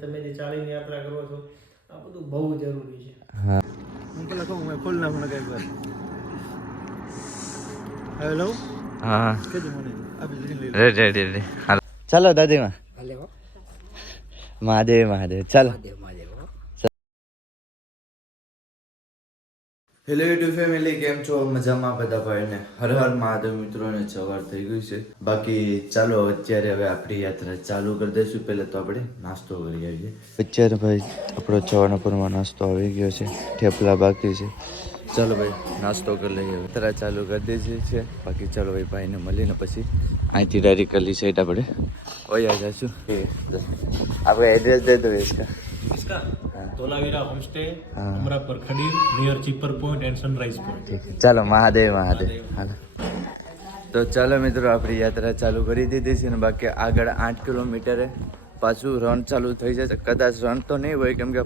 તમે જે ચાલીને યાત્રા કરો છો આ બધું બહુ જરૂરી છે. હા હું પેલા કહું મેં ખોલ નાખું ને કઈ વાર હેલો હા કેજો મને આપી લઈ રેડી રેડી હાલો ચાલો દાદીમાં હાલે હો મહાદેવ મહાદેવ ચાલો. મહાદેવ હેલો યુટ્યુબ ફેમિલી, કેમ છો? મજામાં બધા ભાઈને હર હર મહાદેવ. મિત્રોને સવાર થઈ ગઈ છે. બાકી ચાલો અત્યારે હવે આપણી યાત્રા ચાલુ કરી દઈશું. પહેલા તો આપણે નાસ્તો કરી આવીએ. અત્યારે ભાઈ આપણો ચવાના પૂરમાં નાસ્તો આવી ગયો છે. થેપલા બાકી છે. ચાલો ભાઈ નાસ્તો કરી લઈએ. યાત્રા ચાલુ કરી દીધી છે. બાકી ચાલો ભાઈને મળીને પછી અહીંથી ડાયરેક્ટ કરલી સાઈડ આપણે વયા જઈશું. આપણે એડ્રેસ દે દો इसका इसका तोलावीरा होमस्टे अमरापुर खडीर नियर चीपर पॉइंट एंड सनराइज पॉइंट. ચાલો મહાદેવ મહાદેવ. હાલો તો ચાલો મિત્રો આપણી યાત્રા ચાલુ કરી દીધી છે ને બાકી આગળ 8 કિલોમીટરે પાછું રન ચાલુ થઈ જશે. કદાચ રન તો નહીં હોય કેમ કે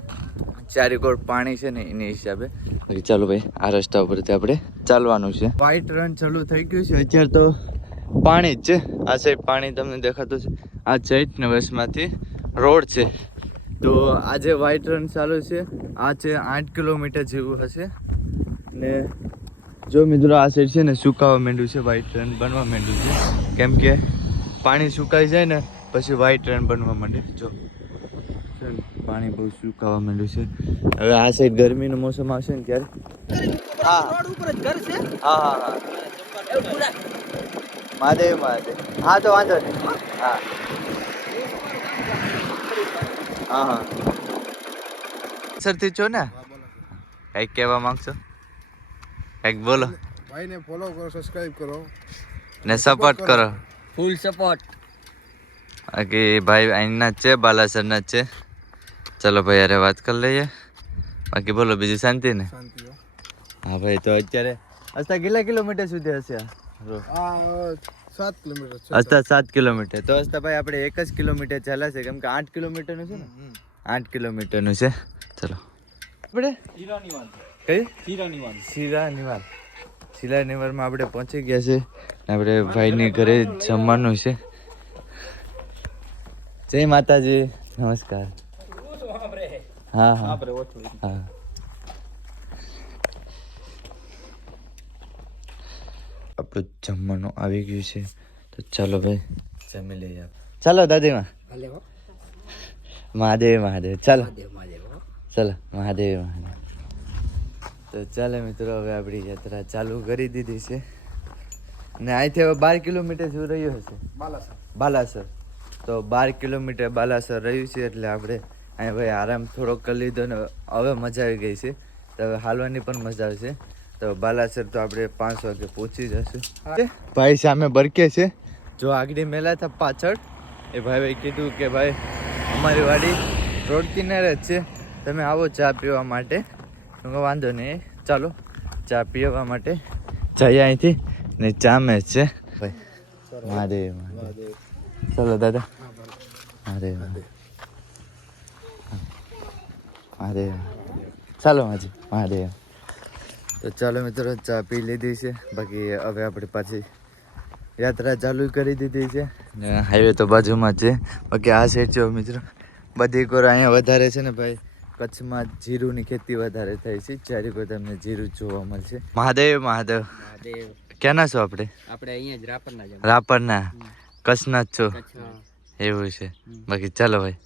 ચારેકોર પાણી છે ને એની હિસાબે. ચાલો ભાઈ આ રસ્તા ઉપરથી આપણે ચાલવાનું છે. વ્હાઈટ રન ચાલુ થઈ ગયું છે. અત્યારે તો પાણી જ છે. આ સાઈડ પાણી તમને દેખાતું છે. આ સાઈડ ને વચમાંથી રોડ છે. તો આજે વ્હાઈટ રન ચાલુ છે. આ છે 8 કિલોમીટર જેવું હશે ને જો મિત્રો આ સાઈડ છે ને સુકાવા માંડ્યું છે. વ્હાઈટ રન બનવા માંડ્યું છે કેમ કે પાણી સુકાઈ જાય ને પછી વ્હાઈટ રન બનવા માંડે. જો પાણી બહુ સુકાવા માંડ્યું છે. હવે આ સાઈડ ગરમીનું મોસમ આવશે ને ત્યારે હા રોડ ઉપર જ ઘર છે. હા હા હા મહાદેવ મહાદેવ. હા તો વાંધો નહીં. હા હા હા સરથી છો ને કંઈક કહેવા માંગશો? કંઈક બોલો. ભાઈને ફોલો કરો, સબસ્ક્રાઇબ કરો ને સપોર્ટ કરો. Full support. બાકી ભાઈ અહીંના જ છે, બાલાસરના જ છે. ચલો ભાઈ યાર વાત કરી લઈએ. બાકી બોલો બીજી શાંતિ ને? શાંતિ હો. હા ભાઈ તો અત્યારે હસતા કેટલા કિલોમીટર સુધી હશે આ 7 કિલોમીટર છે. હસતા 7 કિલોમીટર. તો હસતા ભાઈ આપણે 1 જ કિલોમીટર ચાલાશે કેમ કે 8 કિલોમીટરનું છે ને 8 કિલોમીટરનું છે. ચલો આપણે કઈ શિરાનીવાલમાં આપણે પહોંચી ગયા છે. આપણે ભાઈની ઘરે જમવાનું છે. જય માતાજી. નમસ્કાર. હા હા હા આપણું જમવાનું આવી ગયું છે તો ચાલો ભાઈ જમી લઈએ. ચાલો દાદીમાં હાલે હો મહાદેવ મહાદેવ. ચાલો મહાદેવ ચાલો મહાદેવ મહાદેવ. તો ચાલો મિત્રો હવે આપણી યાત્રા ચાલુ કરી દીધી છે ને અહીંથી હવે 12 કિલોમીટર જેવું રહ્યું હશે બાલાસર. તો 12 કિલોમીટર બાલાસર રહ્યું છે એટલે આપણે અહીં ભાઈ આરામ થોડોક કરી લીધો ને હવે મજા આવી ગઈ છે. તો હવે હાલવાની પણ મજા આવશે. તો બાલાસર તો આપણે 5 વાગે પહોંચી જશું. ભાઈ સામે બરકે છે જો આગળ મેલા હતા પાછળ એ ભાઈ કીધું કે ભાઈ અમારી વાડી રોડ કિનારે જ છે, તમે આવો ચા પીવા માટે. વાંધો નહીં ચાલો ચા પીવા માટે જઈએ અહીંથી ને ચા મેચ છે ભાઈ. મહાદેવ મહાદેવ. ચલો દાદા મહાદેવ મહાદેવ. ચાલો હાજી મહાદેવ. તો ચાલો મિત્રો ચા પી લીધી છે. બાકી હવે આપણે પાછી યાત્રા ચાલુ કરી દીધી છે ને હાઈવે તો બાજુમાં જ છે. બાકી આ સાઈડ જો મિત્રો બધી કોર અહીંયા વધારે છે ને ભાઈ કચ્છમાં જીરુંની ખેતી વધારે થાય છે. ચારે કોઈ તમને જીરું જોવા મળશે. મહાદેવ મહાદેવ. ક્યાંના છો આપણે? આપણે અહીંયા જ રાપરના કચ્છના જ છો એવું છે. બાકી ચાલો ભાઈ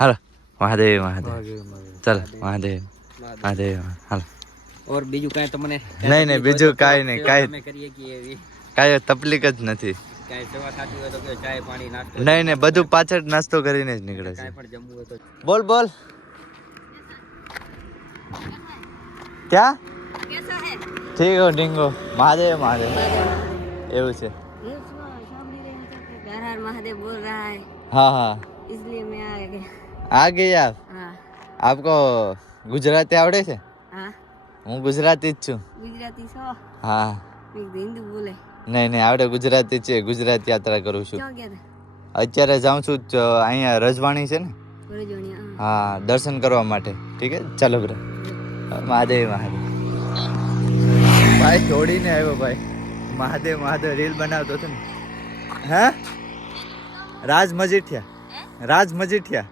હાલો મહાદેવ મહાદેવ. ચાલો મહાદેવ મહાદેવ હાલો. ઓર બીજું કાંઈ તમને નહીં બીજું કાંઈ નહીં. કરીએ કે એવી કાંઈ તકલીફ જ નથી. કાંઈ સેવા થતી હોય તો કે ચાય પાણી નાસ્તો નહીં બધું પાછળ નાસ્તો કરીને જ નીકળે છે. કાંઈ પણ જમવું હોય તો બોલ બોલ क्या कैसा है? ठीक हो ढींगो महादेव महादेव એવું છે. हर हर महादेव बोल रहा है हाँ हाँ इसलिए मैं आ गया. आ गए आप. हाँ आपको ગુજરાતી આવડે છે? हाँ હું ગુજરાતી જ છું. गुजराती છો? હા મેં हिंदी बोले. નહીં આવડે ગુજરાતી છે. ગુજરાત યાત્રા કરું છું. ક્યાં ગયા અત્યારે જાઉં છું અહીંયા રજવાણી છે ને હતા? જોણિયા. હા દર્શન કરવા માટે. ઠીક છે ચાલો બ્રા. મહાદેવ મહાદેવ. ભાઈ દોડીને આવ્યો ભાઈ. મહાદેવ મહાદેવ રીલ બનાવતો હતો ને. હે રાજ મજીઠિયા.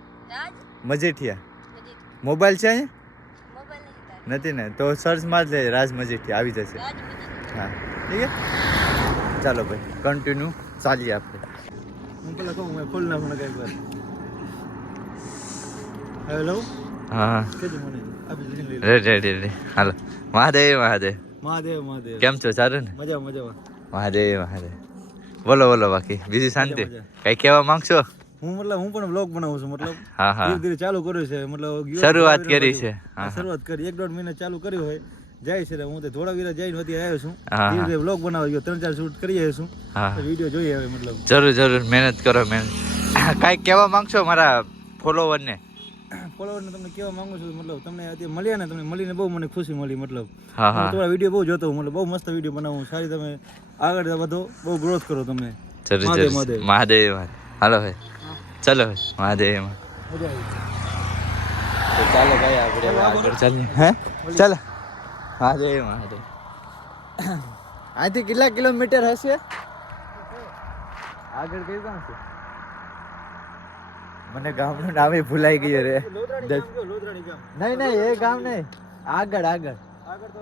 મજીઠિયા મોબાઈલ છે અહીંયા મોબાઈલ નહીં નથી ને તો સર્ચ માં જ લે રાજ મજીઠિયા આવી જશે હા ઠીક છે ચાલો ભાઈ કન્ટિન્યુ ચાલીએ આપણે હું પેલા કહું મેં ખોલ નાખું ને કઈ વાર હેલો હા કેજો મને આપી લઈ રેડી રેડી રેડી હાલો મહાદેવ મહાદેવ મહાદેવ મહાદેવ કેમ છો સારું ને મજા મજામાં મહાદેવ મહાદેવ બોલો બોલો બાકી બીજી શાંતિ મજા. કઈ કહેવા માંગશો હું પણ બ્લોગ બનાવું છું મતલબ હા હા ધીરે ધીરે ચાલુ કર્યું છે મતલબ શરૂઆત કરી છે હા શરૂઆત કરી 1-1.5 મહિના ચાલુ કર્યું હોય જાય છે હું તો ધોળાવીરા જઈને વધી આવ્યો છું હા, ધીરે ધીરે બ્લોગ બનાવી ગયો 3-4 શૂટ કરી આવ્યો છું હા વિડીયો જોઈએ હવે મતલબ જરૂર જરૂર મહેનત કરો મહેનત કાંઈ કહેવા માંગશો મારા ફોલોવરને ફોલોવરને તમને કહેવા માંગુ છું મતલબ તમને અત્યારે મળ્યા ને તમને મળીને બહુ મને ખુશી મળી મતલબ હા હા હું તમારા વિડીયો બહુ જોતો હું મતલબ બહુ મસ્ત વિડીયો બનાવું સારી તમે આગળ વધો બહુ ગ્રોથ કરો તમે જરૂર મહાદેવ, જરૂર મહાદેવ. મહાદેવ મહાદેવ હાલો ભાઈ ચલો ભાઈ મહાદેવ મજા આવી તો ચાલો ભાઈ આપણે હવે આગળ ચાલીએ હે ચાલો મહાદેવ મહાદેવ અહીંથી કેટલા કિલોમીટર હશે આગળ કયું ગામ છે મને ગામનું નામ ભૂલાઈ ગયું રે લોધરાણી ગામ નહીં નહીં એ ગામ નહીં આગળ આગળ આગળ તો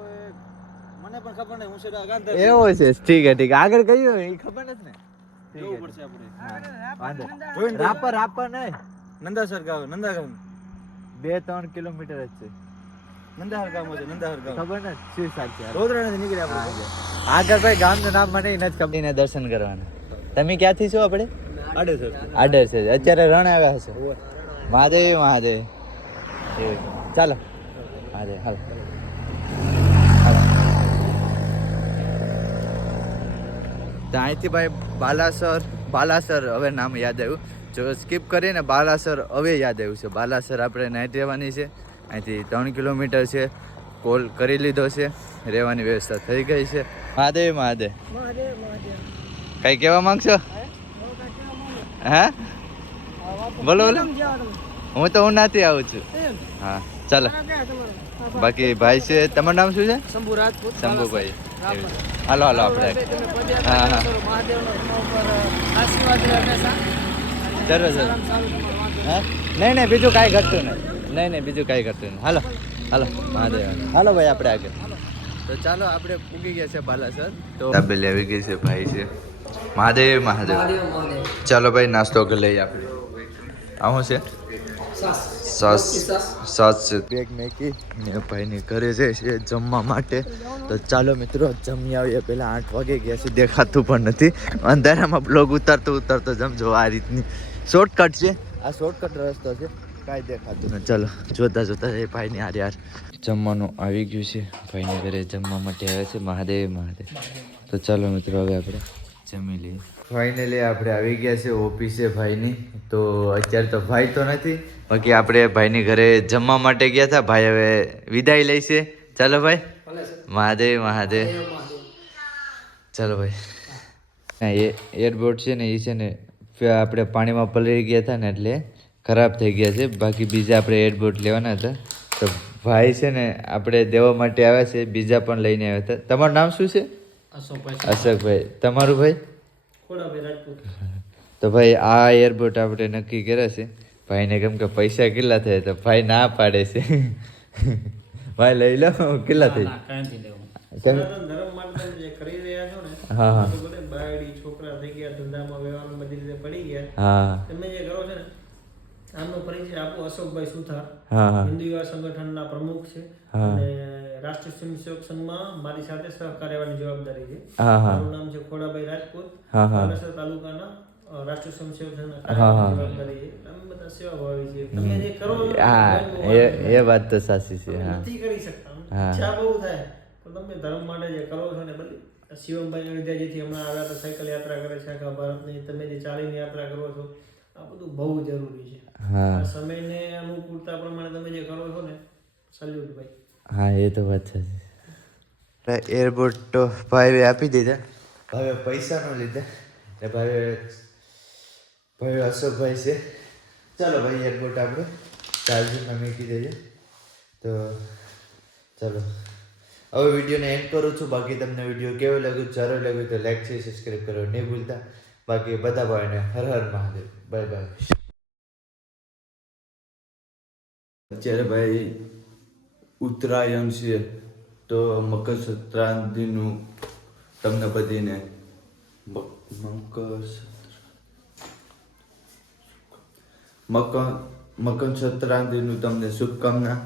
મને પણ ખબર નહીં હું છે ગાંધર એવો છે ઠીક છે આગળ કયું એ ખબર નથી ને જવું પડશે આપણે રાપર રાપર નહીં નંદાસર ગામ નંદાગામ 2-3 કિલોમીટર જ છે નંદાહર ગામ છે નંદાહર ગામ ખબર ને શું સાચી લોધરાણીથી નીકળ્યા આપણે આગળ ભાઈ ગામનું નામ મને નથી ખબર ને દર્શન કરવાના તમે ક્યાંથી છો આપણે આડે સર આડર છે અત્યારે રણ આવ્યા હશે મહાદેવ મહાદેવ એવું. ચાલો મહાદેવ હાલો તો અહીંથી ભાઈ બાલાસર હવે નામ યાદ આવ્યું જો સ્કીપ કરીને બાલાસર હવે યાદ આવ્યું છે બાલાસર આપણે નાઇટ રહેવાની છે અહીંથી 3 કિલોમીટર છે કોલ કરી લીધો છે રહેવાની વ્યવસ્થા થઈ ગઈ છે મહાદેવ મહાદેવ કઈ કહેવા માંગશો હા બોલો બોલો હું તો ઉનાથી આવું છું હા ચાલો બાકી ભાઈ છે તમારું નામ શું છે શંભુ રાજપૂત શંભુભાઈ એવું છે. હાલો હાલો આપણે હા હા જરૂર જરૂર હા નહીં નહીં બીજું કાંઈ ઘટતું નહીં નહીં બીજું કાંઈ ઘટતું નહીં હાલો હાલો મહાદેવ હાલો ભાઈ આપણે આગળ તો ચાલો આપણે પૂગી ગયા છે બાલાસર તો દાબેલી આવી ગઈ છે ભાઈ છે મહાદેવ મહાદેવ ચાલો ભાઈ નાસ્તો કરી લઈએ આપણે આવું છે સાસ છે બેગ મેકી ને ભાઈની ઘરે જાય છે જમવા માટે તો ચાલો મિત્રો જમી આવીએ પહેલાં 8 વાગે ગયા છે દેખાતું પણ નથી અંધારામાં બ્લોગ ઉતારતો જમજો આ રીતની શોર્ટકટ છે આ શોર્ટકટ રસ્તો છે કાંઈ દેખાતું નથી ચાલો જોતા એ ભાઈની હારે યાર જમવાનું આવી ગયું છે ભાઈને ઘરે જમવા માટે આવ્યા છે મહાદેવ મહાદેવ તો ચાલો મિત્રો હવે આપણે જમી લઈએ ફાઇનલી આપણે આવી ગયા છે ઓફિસે ભાઈની તો અત્યારે તો ભાઈ તો નથી બાકી આપણે ભાઈની ઘરે જમવા માટે ગયા હતા ભાઈ હવે વિદાય લે છે ચાલો ભાઈ મહાદેવ મહાદેવ ચાલો ભાઈ હા એ એરબોર્ડ છે ને એ છે ને આપણે પાણીમાં પલળી ગયા હતા ને એટલે ખરાબ થઈ ગયા છે બાકી બીજા આપણે એરબોર્ડ લેવાના હતા તો ભાઈ છે ને આપણે દેવા માટે આવ્યા છે બીજા પણ લઈને આવ્યા હતા તમારું નામ શું છે અશોકભાઈ તમારું ભાઈ તો ભાઈ આ એરબોર્ડ આપણે નક્કી કર્યા છે ભાઈને કેમ કે પૈસા કેટલા થયા તો ભાઈ ના પાડે છે ભાઈ લઈ લો કેટલા થઈ હા હા છોકરા થઈ ગયા ધંધામાં વ્યવહારમાં બધી રીતે પડી ગયા હા તમે જે કરો છો ને આમનો પરિચય આપો અશોકભાઈ સુથાર હા હા હિન્દુ યુવા સંગઠનના પ્રમુખ છે હા. અને રાષ્ટ્રીય સ્વયંસેવક સંઘમાં મારી સાથે સહકાર રહેવાની જવાબદારી છે હા હા મારું નામ છે ખોડાભાઈ રાજપૂત હા હા બાલાસર તાલુકાના રાષ્ટ્રીય સ્વયંસેવક સંઘના હા, હા. કાર્યની જવાબદારી છે અમે બધા સેવાભાવી છીએ તમે જે કરો છો ને, હા બહુ એ વાત તો સાચી છે તમે હા નથી કરી શકતા હા. ઈચ્છા બહુ થાય તો તમે ધર્મ માટે જે કરો છો ને બધી શિવમભાઈ અયોધ્યાજીથી હમણાં આવ્યા તો સાયકલ યાત્રા કરે છે આખા ભારતની તમે જે ચાલીને યાત્રા કરો છો આ બધું બહુ જરૂરી છે હા આ સમયને અનુકૂળતા પ્રમાણે તમે જે કરો છો ને સલ્યુટ ભાઈ હા એ તો વાત છે એરપોર્ટ તો ભાઈએ આપી દીધા ભાવે પૈસા ન લીધા ને ભાઈ અશોકભાઈ છે ચાલો ભાઈ એરપોર્ટ આપણે ચાર્જિંગમાં મૂકી દેજો તો ચાલો હવે વિડીયોને એન્ડ કરું છું બાકી તમને વિડીયો કેવો લાગ્યો સારો લાગ્યો તો લાઈક છે સબસ્ક્રાઈબ કરો નહીં ભૂલતા બાકી બધા ભાઈને હર હર મહાદેવ બાય બાય અત્યારે ભાઈ ઉત્તરાયણ છે તો મકર સંક્રાંતિનું તમને બધીને મકર સંક્રાંતિનું તમને શુભકામના.